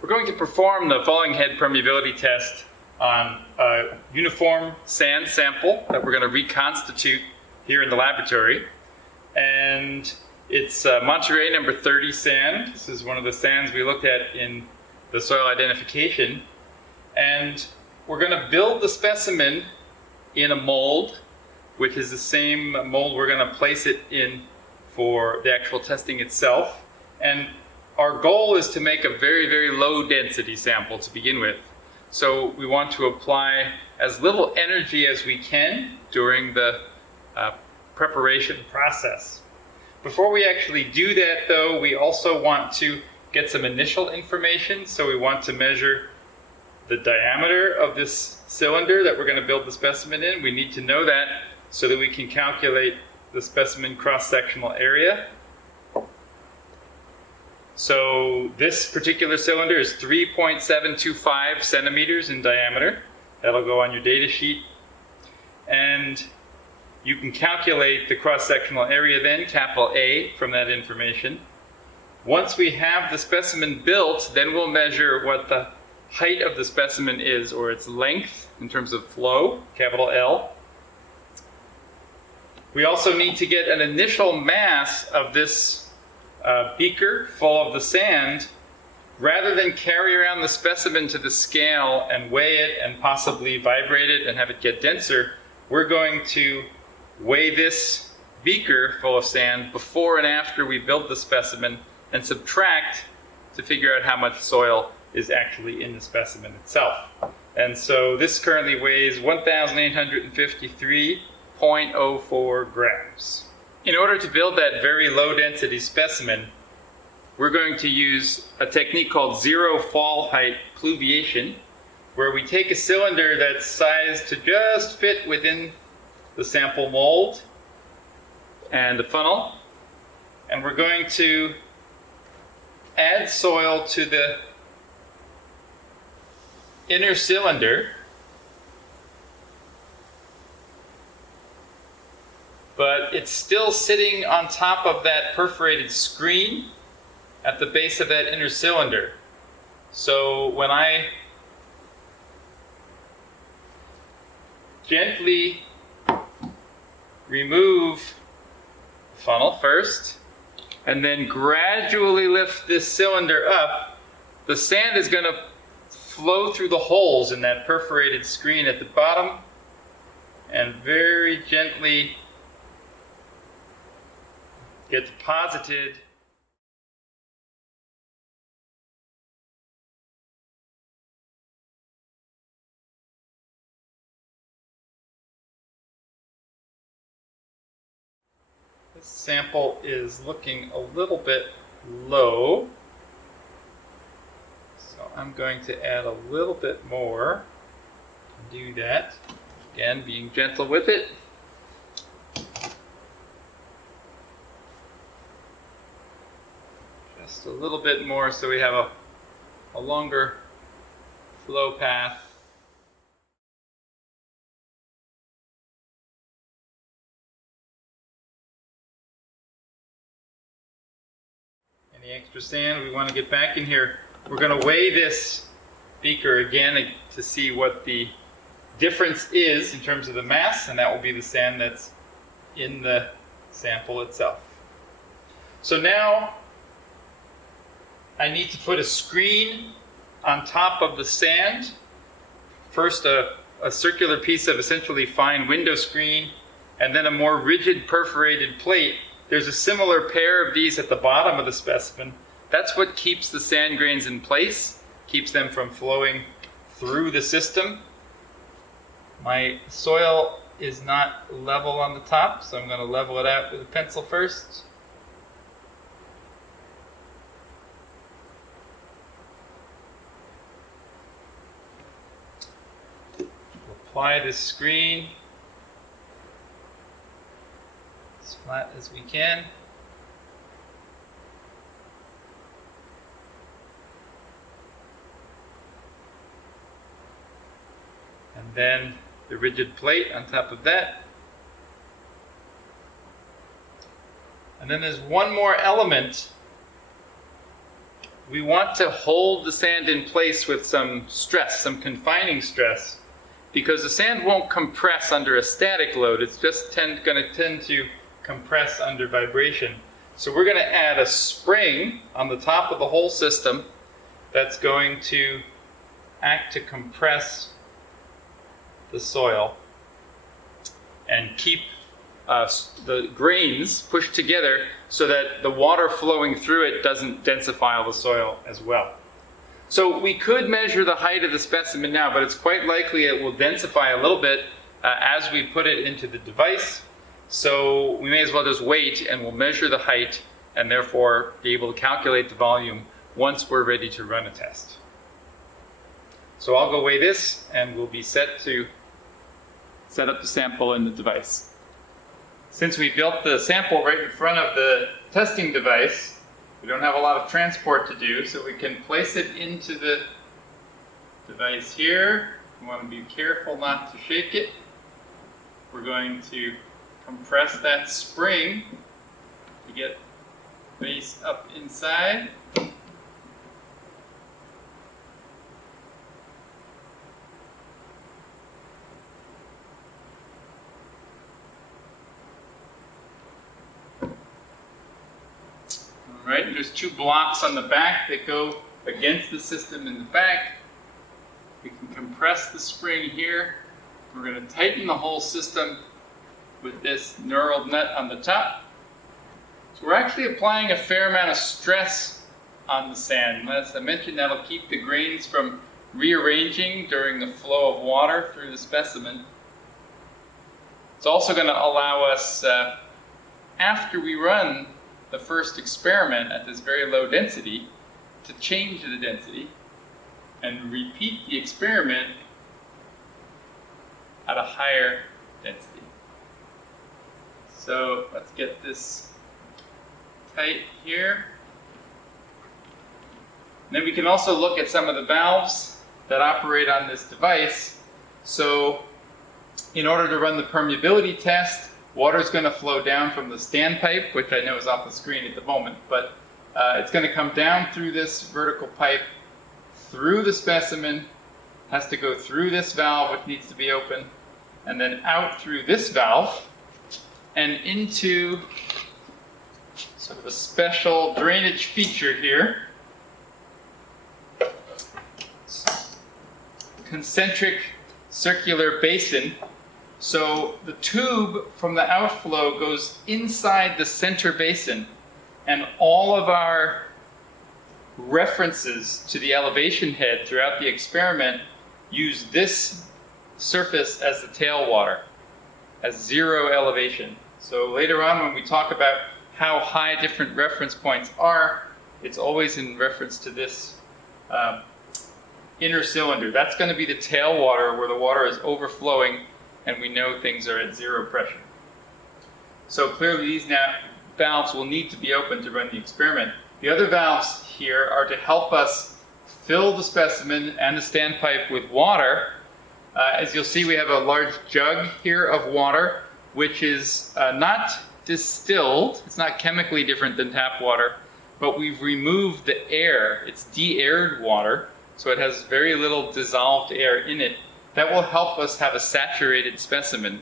We're going to perform the following head permeability test on a uniform sand sample that we're going to reconstitute here in the laboratory. And it's Monterey number 30 sand. This is one of the sands we looked at in the soil identification. And we're going to build the specimen in a mold, which is the same mold we're going to place it in for the actual testing itself. And our goal is to make a very, very low density sample to begin with. So we want to apply as little energy as we can during the preparation process. Before we actually do that though, we also want to get some initial information. So we want to measure the diameter of this cylinder that we're going to build the specimen in. We need to know that so that we can calculate the specimen cross-sectional area. So this particular cylinder is 3.725 centimeters in diameter. That'll go on your data sheet. And you can calculate the cross-sectional area then, capital A, from that information. Once we have the specimen built, then we'll measure what the height of the specimen is, or its length in terms of flow, capital L. We also need to get an initial mass of this beaker full of the sand. Rather than carry around the specimen to the scale and weigh it and possibly vibrate it and have it get denser, we're going to weigh this beaker full of sand before and after we build the specimen and subtract to figure out how much soil is actually in the specimen itself. And so this currently weighs 1,853.04 grams. In order to build that very low density specimen, we're going to use a technique called zero fall height pluviation, where we take a cylinder that's sized to just fit within the sample mold and the funnel, and we're going to add soil to the inner cylinder, but it's still sitting on top of that perforated screen at the base of that inner cylinder. So when I gently remove the funnel first, and then gradually lift this cylinder up, the sand is going to flow through the holes in that perforated screen at the bottom and very gently get deposited This sample is looking a little bit low, so I'm going to add a little bit more to do that. Again, being gentle with it. Just a little bit more so we have a longer flow path. Any extra sand we want to get back in here. We're going to weigh this beaker again to see what the difference is in terms of the mass, and that will be the sand that's in the sample itself. So now I need to put a screen on top of the sand. First a circular piece of essentially fine window screen, and then a more rigid perforated plate. There's a similar pair of these at the bottom of the specimen. That's what keeps the sand grains in place, keeps them from flowing through the system. My soil is not level on the top, so I'm going to level it out with a pencil first. Apply the screen as flat as we can. And then the rigid plate on top of that. And then there's one more element we want to hold the sand in place with some stress, some confining stress, because the sand won't compress under a static load. It's just going to tend to compress under vibration. So we're going to add a spring on the top of the whole system that's going to act to compress the soil and keep the grains pushed together so that the water flowing through it doesn't densify the soil as well. So we could measure the height of the specimen now, but it's quite likely it will densify a little bit as we put it into the device. So we may as well just wait, and we'll measure the height and therefore be able to calculate the volume once we're ready to run a test. So I'll go weigh this, and we'll be set to set up the sample in the device. Since we built the sample right in front of the testing device, we don't have a lot of transport to do, so we can place it into the device here. We want to be careful not to shake it. We're going to compress that spring to get the base up inside. Right, there's two blocks on the back that go against the system in the back. We can compress the spring here. We're going to tighten the whole system with this knurled nut on the top. So we're actually applying a fair amount of stress on the sand. As I mentioned, that'll keep the grains from rearranging during the flow of water through the specimen. It's also going to allow us, after we run the first experiment at this very low density, to change the density and repeat the experiment at a higher density. So let's get this tight here. And then we can also look at some of the valves that operate on this device. So in order to run the permeability test, water is going to flow down from the standpipe, which I know is off the screen at the moment, but it's going to come down through this vertical pipe, through the specimen, has to go through this valve, which needs to be open, and then out through this valve, and into sort of a special drainage feature here. Concentric circular basin. So the tube from the outflow goes inside the center basin, and all of our references to the elevation head throughout the experiment use this surface as the tailwater, as zero elevation. So later on when we talk about how high different reference points are, it's always in reference to this inner cylinder. That's going to be the tailwater where the water is overflowing and we know things are at zero pressure. So clearly these valves will need to be open to run the experiment. The other valves here are to help us fill the specimen and the standpipe with water. As you'll see, we have a large jug here of water, which is not distilled. It's not chemically different than tap water, but we've removed the air. It's de-aired water, so it has very little dissolved air in it. That will help us have a saturated specimen,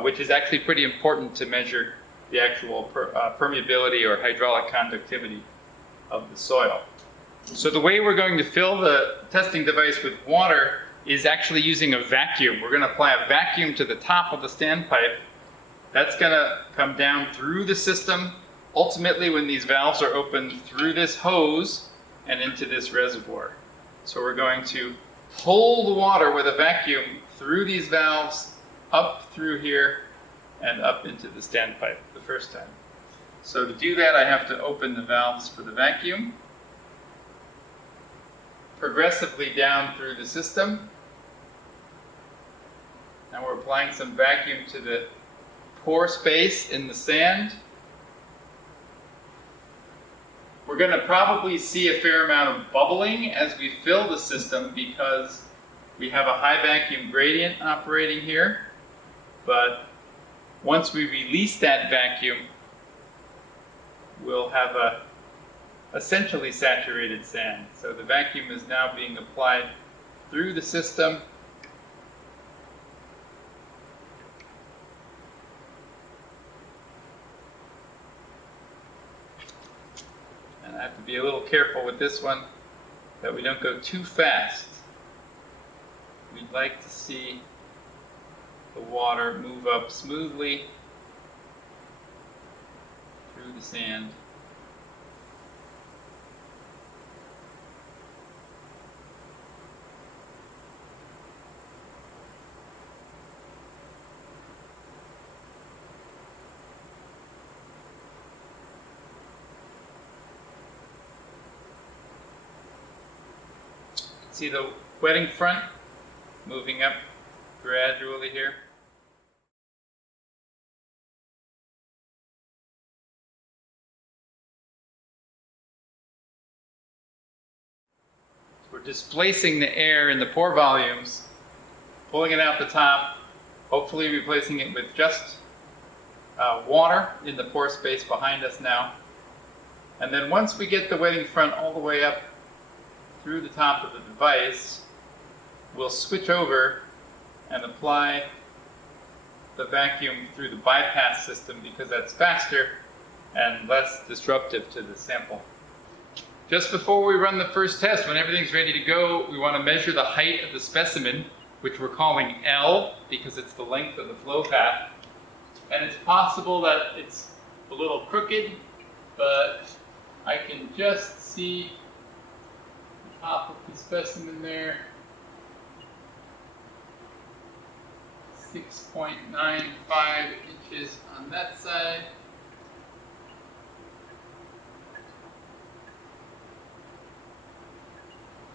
which is actually pretty important to measure the actual permeability or hydraulic conductivity of the soil. So the way we're going to fill the testing device with water is actually using a vacuum. We're going to apply a vacuum to the top of the standpipe. That's going to come down through the system, ultimately when these valves are opened through this hose and into this reservoir. So we're going to pull the water with a vacuum through these valves, up through here, and up into the standpipe the first time. So to do that, I have to open the valves for the vacuum, progressively down through the system. Now we're applying some vacuum to the pore space in the sand. We're going to probably see a fair amount of bubbling as we fill the system because we have a high vacuum gradient operating here. But once we release that vacuum, we'll have a essentially saturated sand. So the vacuum is now being applied through the system. And I have to be a little careful with this one that we don't go too fast. We'd like to see the water move up smoothly through the sand. See the wetting front moving up gradually here. So we're displacing the air in the pore volumes, pulling it out the top, hopefully replacing it with just water in the pore space behind us now. And then once we get the wetting front all the way up through the top of the device, we'll switch over and apply the vacuum through the bypass system because that's faster and less disruptive to the sample. Just before we run the first test, when everything's ready to go, we want to measure the height of the specimen, which we're calling L because it's the length of the flow path. And it's possible that it's a little crooked, but I can just see top of the specimen there, 6.95 inches on that side.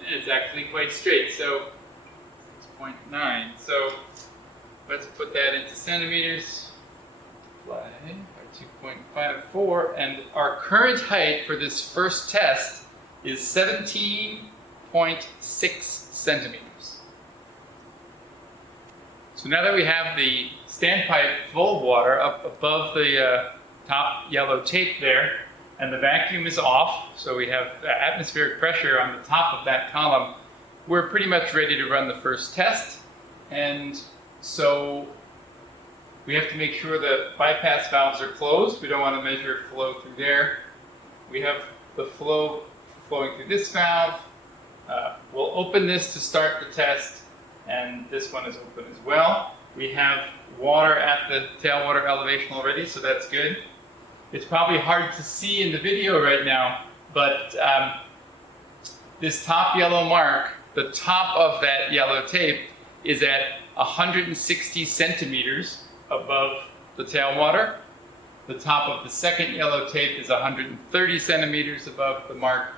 And it's actually quite straight, so 6.9. So let's put that into centimeters. By 2.54, and our current height for this first test is 17.6 centimeters. So now that we have the standpipe full of water up above the top yellow tape there, and the vacuum is off, so we have atmospheric pressure on the top of that column, we're pretty much ready to run the first test. And so we have to make sure the bypass valves are closed. We don't want to measure flow through there. We have the flow flowing through this valve. We'll open this to start the test, and this one is open as well. We have water at the tailwater elevation already, so that's good. It's probably hard to see in the video right now, but this top yellow mark, the top of that yellow tape, is at 160 centimeters above the tailwater. The top of the second yellow tape is 130 centimeters above the mark,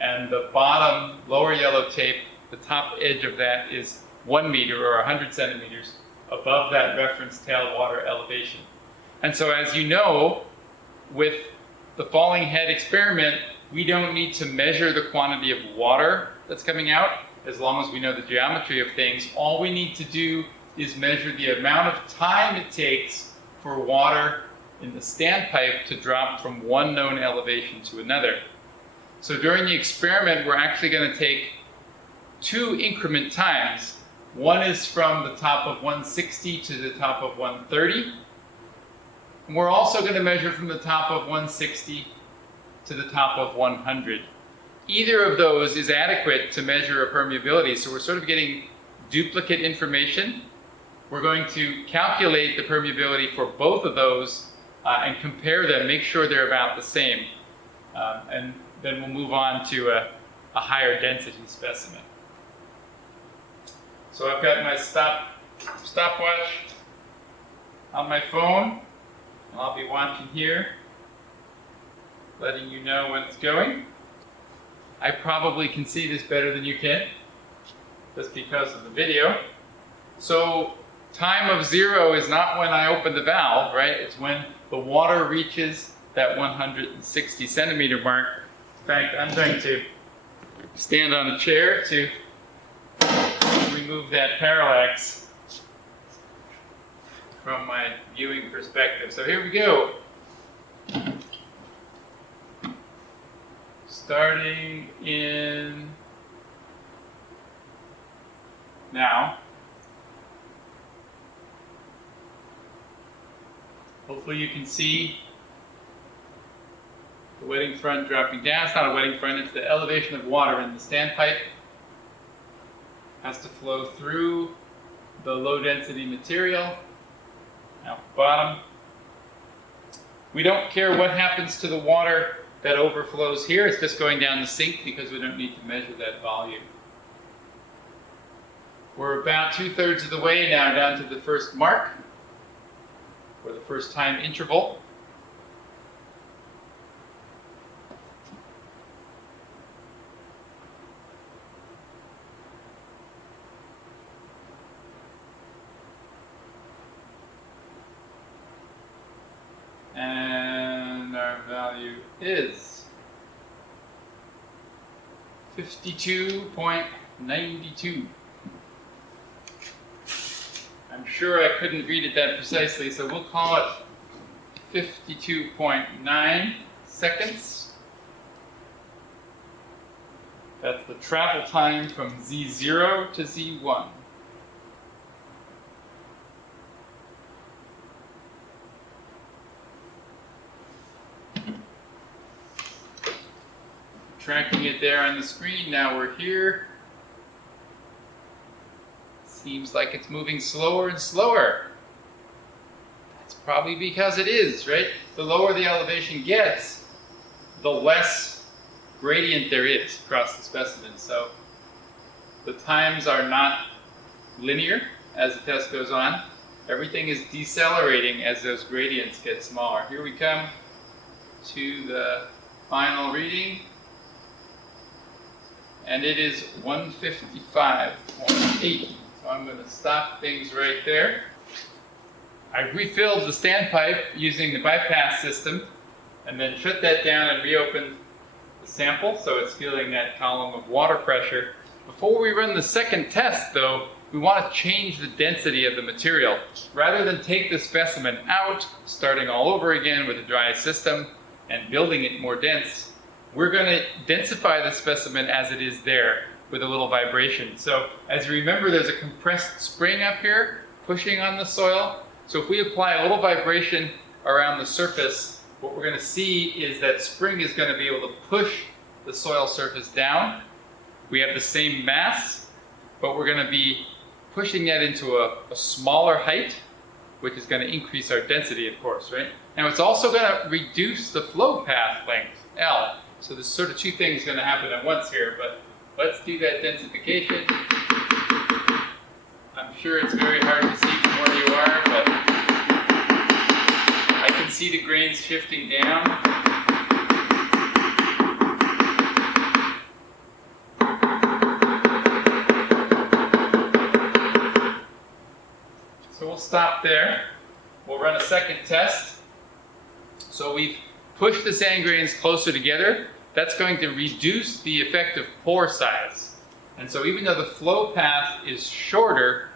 and the bottom lower yellow tape, the top edge of that is 1 meter or 100 centimeters above that reference tailwater elevation. And so, as you know, with the falling head experiment, we don't need to measure the quantity of water that's coming out as long as we know the geometry of things. All we need to do is measure the amount of time it takes for water in the standpipe to drop from one known elevation to another. So during the experiment, we're actually going to take 2 increment times. One is from the top of 160 to the top of 130. And we're also going to measure from the top of 160 to the top of 100. Either of those is adequate to measure a permeability, so we're sort of getting duplicate information. We're going to calculate the permeability for both of those and compare them, make sure they're about the same. And then we'll move on to a higher density specimen. So I've got my stopwatch on my phone. I'll be watching here, letting you know when it's going. I probably can see this better than you can, just because of the video. So time of 0 is not when I open the valve, right? It's when the water reaches that 160 centimeter mark. In fact, I'm going to stand on a chair to remove that parallax from my viewing perspective. So here we go. starting in now. Hopefully you can see the wetting front dropping down. It's not a wetting front, it's the elevation of water in the standpipe. Has to flow through the low density material. Now bottom. We don't care what happens to the water that overflows here. It's just going down the sink because we don't need to measure that volume. We're about 2/3 of the way now down to the first mark, or the first time interval. And our value is 52.92. I'm sure I couldn't read it that precisely, so we'll call it 52.9 seconds. That's the travel time from Z0 to Z1. Tracking it there on the screen, now we're here. Seems like it's moving slower and slower. That's probably because it is, right? The lower the elevation gets, the less gradient there is across the specimen. So the times are not linear as the test goes on. Everything is decelerating as those gradients get smaller. Here we come to the final reading. And it is 155.8. So I'm going to stop things right there. I've refilled the standpipe using the bypass system and then shut that down and reopened the sample so it's feeling that column of water pressure. Before we run the second test though, we want to change the density of the material. Rather than take the specimen out, starting all over again with a dry system and building it more dense, we're going to densify the specimen as it is there with a little vibration. So as you remember, there's a compressed spring up here pushing on the soil. So if we apply a little vibration around the surface, what we're going to see is that spring is going to be able to push the soil surface down. We have the same mass, but we're going to be pushing that into a smaller height, which is going to increase our density, of course, right? Now it's also going to reduce the flow path length, L. So there's sort of two things going to happen at once here, but let's do that densification. I'm sure it's very hard to see from where you are, but I can see the grains shifting down. So we'll stop there. We'll run a second test. So we've pushed the sand grains closer together. That's going to reduce the effective pore size. And so even though the flow path is shorter,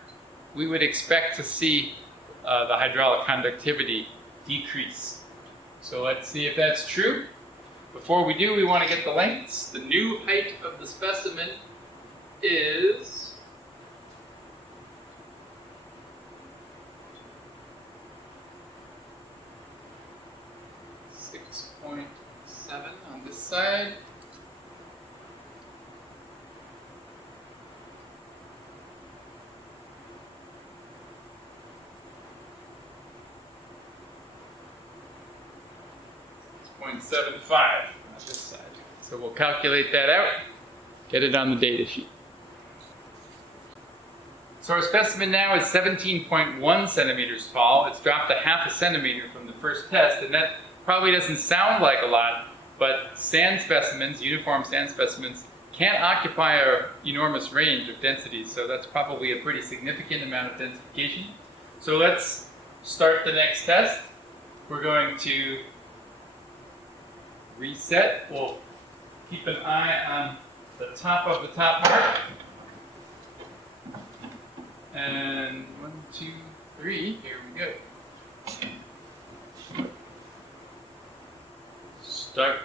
we would expect to see the hydraulic conductivity decrease. So let's see if that's true. Before we do, we want to get the lengths. The new height of the specimen is 6.7 on this side. .75 on this side. So we'll calculate that out, get it on the data sheet. So our specimen now is 17.1 centimeters tall. It's dropped a ½ centimeter from the first test, and that probably doesn't sound like a lot, but sand specimens, uniform sand specimens, can't occupy an enormous range of densities, so that's probably a pretty significant amount of densification. So let's start the next test. We're going to reset. We'll keep an eye on the top of the top mark. And 1, 2, 3, here we go. Start.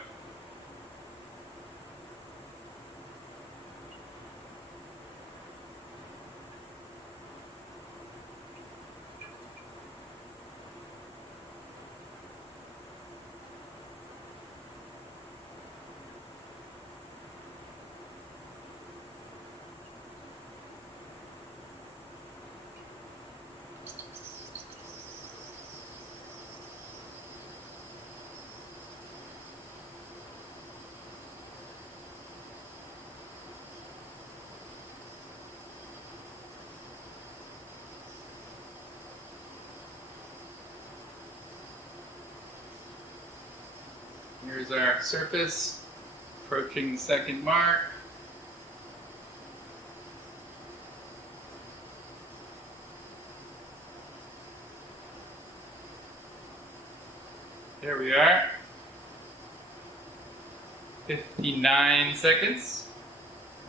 Here's our surface, approaching the second mark. There we are. 59 seconds.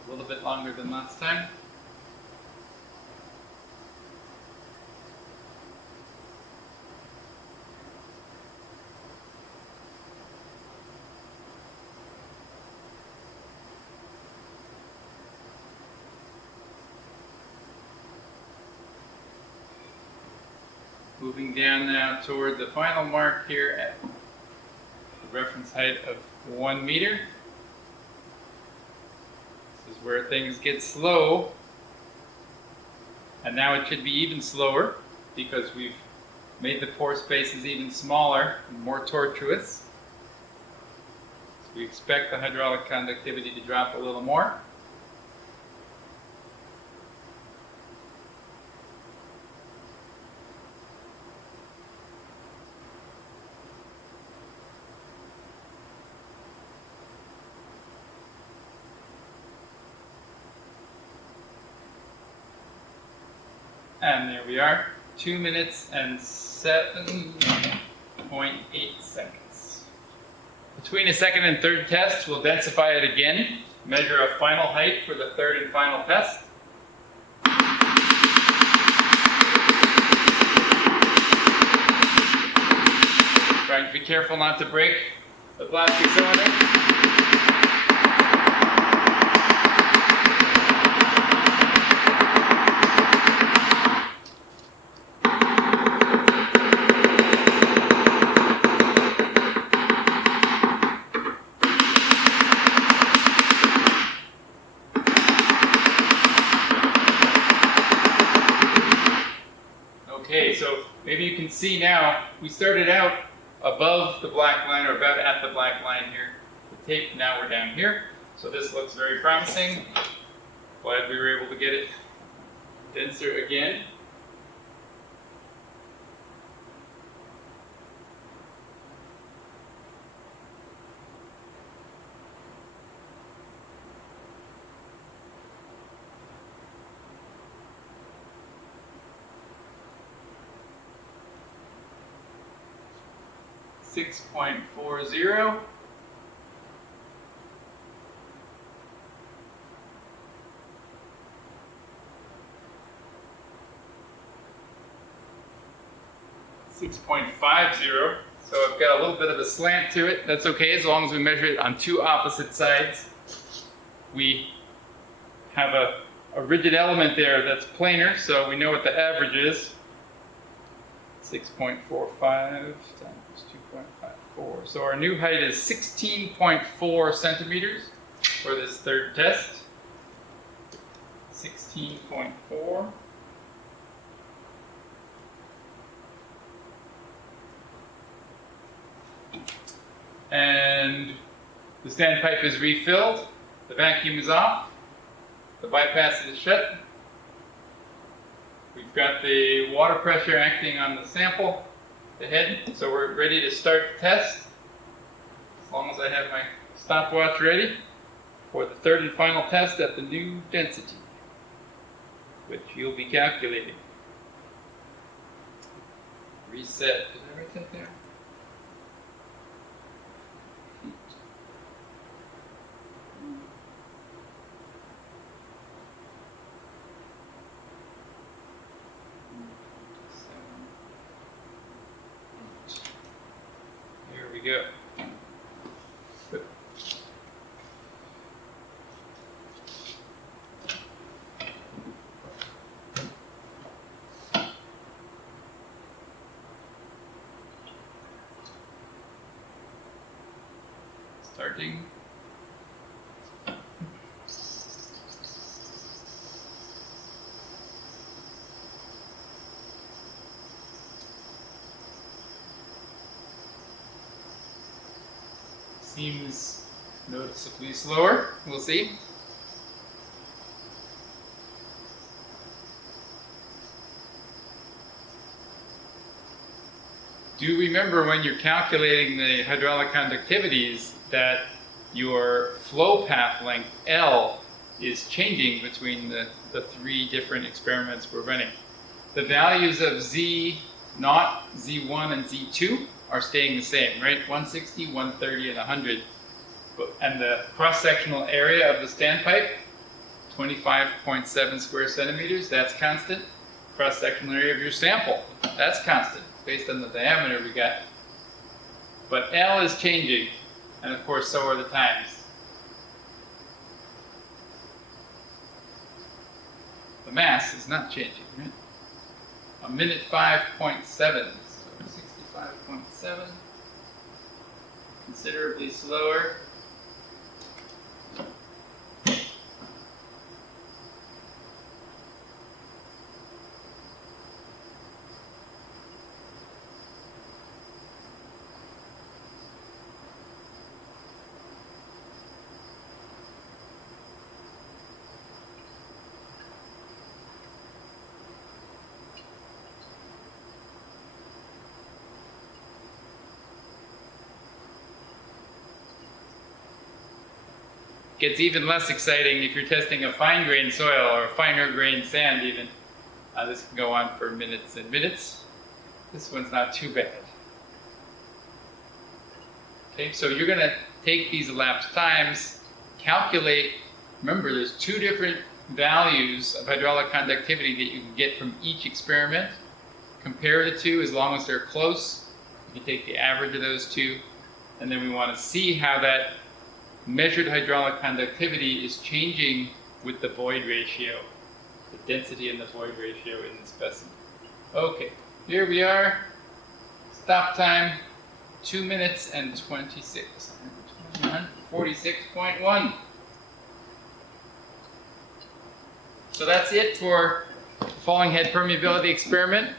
A little bit longer than last time. Moving down now toward the final mark here at the reference height of 1 meter. This is where things get slow. And now it should be even slower because we've made the pore spaces even smaller and more tortuous. So we expect the hydraulic conductivity to drop a little more. And there we are, 2 minutes and 7.8 seconds. Between a second and third test, we'll densify it again, measure a final height for the third and final test. Trying to be careful not to break the plastic cylinder. Okay, so maybe you can see now, we started out above the black line, or about at the black line here. The tape, now we're down here. So this looks very promising. Glad we were able to get it denser again. .40. .50. So I've got a little bit of a slant to it. That's okay as long as we measure it on two opposite sides. We have a rigid element there that's planar, so we know what the average is. 6.45 times 2.54. So our new height is 16.4 centimeters for this third test. 16.4. And the standpipe is refilled. The vacuum is off. The bypass is shut. We've got the water pressure acting on the sample, the head, so we're ready to start the test. As long as I have my stopwatch ready for the third and final test at the new density, which you'll be calculating. Reset. Did I write that there? Here we go. Good. Starting. Seems noticeably slower. We'll see. do remember when you're calculating the hydraulic conductivities that your flow path length L is changing between the three different experiments we're running. The values of Z0, Z1, and Z2 are staying the same, right? 160, 130, and 100. And the cross-sectional area of the standpipe, 25.7 square centimeters, that's constant. Cross-sectional area of your sample, that's constant, based on the diameter we got. But L is changing, and of course so are the times. The mass is not changing, right? A minute 5.7, so 65.7, considerably slower. Gets even less exciting if you're testing a fine-grained soil or a finer-grained sand even. This can go on for minutes and minutes. This one's not too bad. Okay, so you're going to take these elapsed times, calculate. Remember, there's two different values of hydraulic conductivity that you can get from each experiment. Compare the two as long as they're close. You can take the average of those two, and then we want to see how that measured hydraulic conductivity is changing with the void ratio, the density and the void ratio in the specimen. Okay, here we are. Stop time, 2 minutes and 46.1. So that's it for falling head permeability experiment.